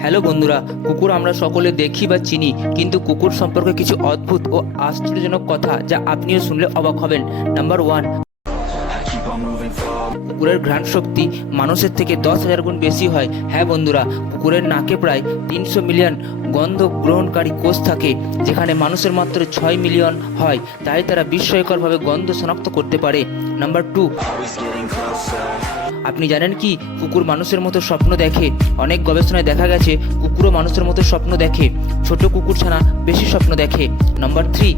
Hello বন্ধুরা, কুকুর আমরা সকলে দেখি বা চিনি, কিন্তু কুকুর সম্পর্কে কিছু অদ্ভুত ও আশ্চর্যজনক কথা যা আপনিও শুনলে অবাক হবেন। নাম্বার ওয়ান কুকুরের ঘ্রাণ শক্তি মানুষের থেকে দশ হাজার গুণ বেশি হয়। হ্যাঁ বন্ধুরা কুকুরের নাকে প্রায় তিনশো মিলিয়ন গন্ধ গ্রহণকারী কোষ থাকে যেখানে মানুষের মাত্র ছয় মিলিয়ন হয়। তাই তারা বিস্ময়করভাবে গন্ধ শনাক্ত করতে পারে। নাম্বার টু আপনি জানেন কি? কুকুর মানুষের মতো স্বপ্ন দেখে। অনেক গবেষণায় দেখা গেছে কুকুরও মানুষের মতো স্বপ্ন দেখে। ছোট কুকুর ছানা বেশি স্বপ্ন দেখে। নাম্বার থ্রি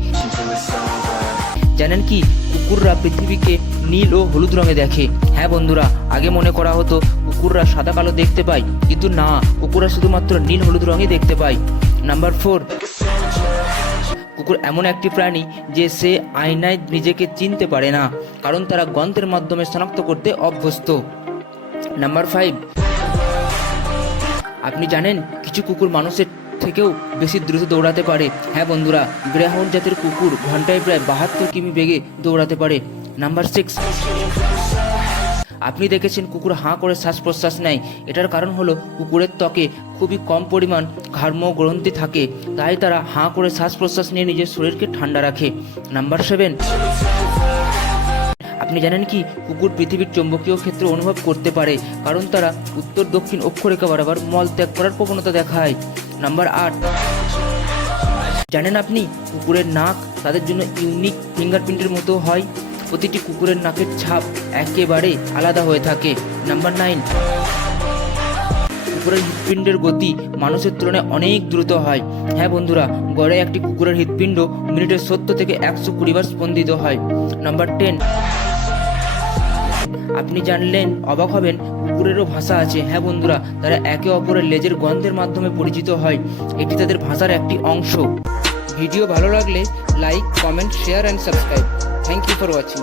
জানেন কি? কুকুররা পৃথিবীকে নীল ও হলুদ রঙে দেখে। হ্যাঁ বন্ধুরা, আগে মনে করা হতো কুকুররা সাদা কালো দেখতে পায়, কিন্তু না, কুকুররা শুধুমাত্র নীল হলুদ রঙে দেখতে পায়। নাম্বার ফোর কুকুর এমন একটি প্রাণী যে সে আয়নায় নিজেকে চিনতে পারে না, কারণ তারা গন্ধের মাধ্যমে শনাক্ত করতে অভ্যস্ত। নাম্বার ফাইভ আপনি জানেন, কিছু কুকুর মানুষের থেকেও বেশি দ্রুত দৌড়াতে পারে। হ্যাঁ বন্ধুরা গ্রেহাউন্ড জাতের কুকুর ঘন্টায় প্রায় বাহাত্তর কিমি বেগে দৌড়াতে পারে। নাম্বার সিক্স আপনি দেখেছেন কুকুর হাঁ করে শ্বাস প্রশ্বাস নেয়। এটার কারণ হলো কুকুরের ত্বকে খুবই কম পরিমাণ ঘাড়ম গ্রন্থি থাকে। তাই তারা হাঁ করে শ্বাস প্রশ্বাস নিয়ে নিজের শরীরকে ঠান্ডা রাখে। নাম্বার সেভেন আপনি জানেন কি? কুকুর পৃথিবীর চৌম্বকীয় ক্ষেত্র অনুভব করতে পারে, কারণ তারা উত্তর দক্ষিণ অক্ষরেখা বরাবর মল ত্যাগ করার প্রবণতা দেখায়। নাম্বার আট। জানেন আপনি, কুকুরের নাক তাদের জন্য ইউনিক ফিঙ্গারপ্রিন্টের মতো হয়। প্রতিটি কুকুরের নাকের ছাপ একেবারে আলাদা হয়ে থাকে। নাম্বার নাইন কুকুরের হৃৎপিণ্ডের গতি মানুষের তুলনায় অনেক দ্রুত হয়। হ্যাঁ বন্ধুরা, গড়ে একটি কুকুরের হৃৎপিণ্ড মিনিটে সত্তর থেকে একশো কুড়ি বার স্পন্দিত হয়। নাম্বার টেন আপনি জানলেন, অবাক হবেন কুকুরেরও ভাষা আছে। হ্যাঁ বন্ধুরা, তারা একে অপরের লেজের গন্ধের মাধ্যমে পরিচিত হয়। এটি তাদের ভাষার একটি অংশ। ভিডিও ভালো লাগলে like, comment, share and subscribe thank you for watching